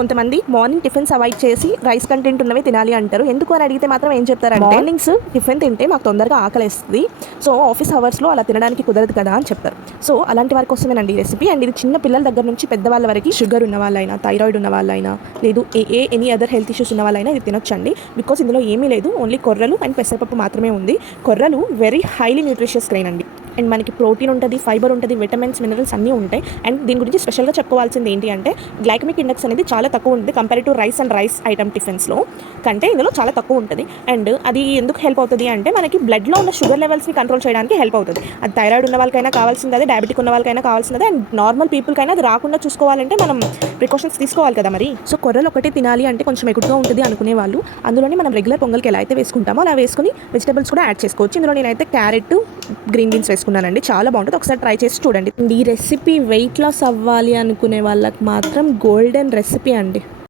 కొంతమంది morning tiffins avoid చేసి rice content ఉన్నవి తినాలి అంటారు. ఎందుకు అని అడిగితే మాత్రం ఏం చెప్తారంటే మార్నింగ్స్ టిఫిన్ తింటే మాకు తొందరగా ఆకలిస్తుంది, సో ఆఫీస్ అవర్స్లో అలా తినడానికి కుదరదు కదా అని చెప్తారు. సో అలాంటి వారి కోసమేనండి ఈ రెసిపీ. అండ్ ఇది చిన్న పిల్లల దగ్గర నుంచి పెద్దవాళ్ళ వరకు, షుగర్ ఉన్న వాళ్ళైనా, థైరాయిడ్ ఉన్న వాళ్ళైనా, లేదు ఎనీ అదర్ హెల్త్ ఇష్యూస్ ఉన్న వాళ్ళైనా ఇది తినొచ్చండి. బికాస్ ఇందులో ఏమీ లేదు, ఓన్లీ కొర్రలు అండ్ పెసరపప్పు మాత్రమే ఉంది. కొర్రలు వెరీ హైలీ న్యూట్రిషియస్ గ్రెయిన్ అండి. అండ్ మనకి ప్రోటీన్ ఉంటుంది, ఫైబర్ ఉంటుంది, విటమిన్స్, మినరల్స్ అన్నీ ఉంటాయి. అండ్ దీని గురించి స్పెషల్గా చెప్పుకోవాల్సింది ఏంటి అంటే గ్లైకమిక్ ఇండెక్స్ అనేది చాలా తక్కువ ఉంటుంది compare to rice and rice item టిఫిన్స్లో కంటే ఇందులో చాలా తక్కువ ఉంటుంది. అండ్ అది ఎందుకు హెల్ప్ అవుతుంది అంటే మనకి బ్లడ్లో ఉన్న షుగర్ లెవెల్స్ని కంట్రోల్ చేయడానికి హెల్ప్ అవుతుంది. అది థైరాయిడ్ ఉన్న వాళ్ళకైనా కావాల్సింది అదే, డయాబెటిక్ ఉన్న వాళ్ళకైనా కావాల్సిందే. అండ్ నార్మల్ పీపుల్కైనా అది రాకుండా చూసుకోవాలంటే మనం ప్రికాషన్స్ తీసుకోవాలి కదా మరి. సో కొర్రలు ఒకటి తినాలి అంటే కొంచెం ఎక్కువగా ఉంటుంది అనుకునే వాళ్ళు అందులోనే మనం రెగ్యులర్ పొంగల్కి ఎలా అయితే వేసుకుంటామో అలా వేసుకుని వెజిటబుల్స్ కూడా యాడ్ చేసుకోవచ్చు. ఇందులో నేనైతే క్యారెట్, గ్రీన్ బీన్స్ వేసుకున్నానండి. చాలా బాగుంటుంది, ఒకసారి ట్రై చేసి చూడండి. ఈ రెసిపీ వెయిట్ లాస్ అవ్వాలి అనుకునే వాళ్ళకి మాత్రం గోల్డెన్ రెసిపీ అండి.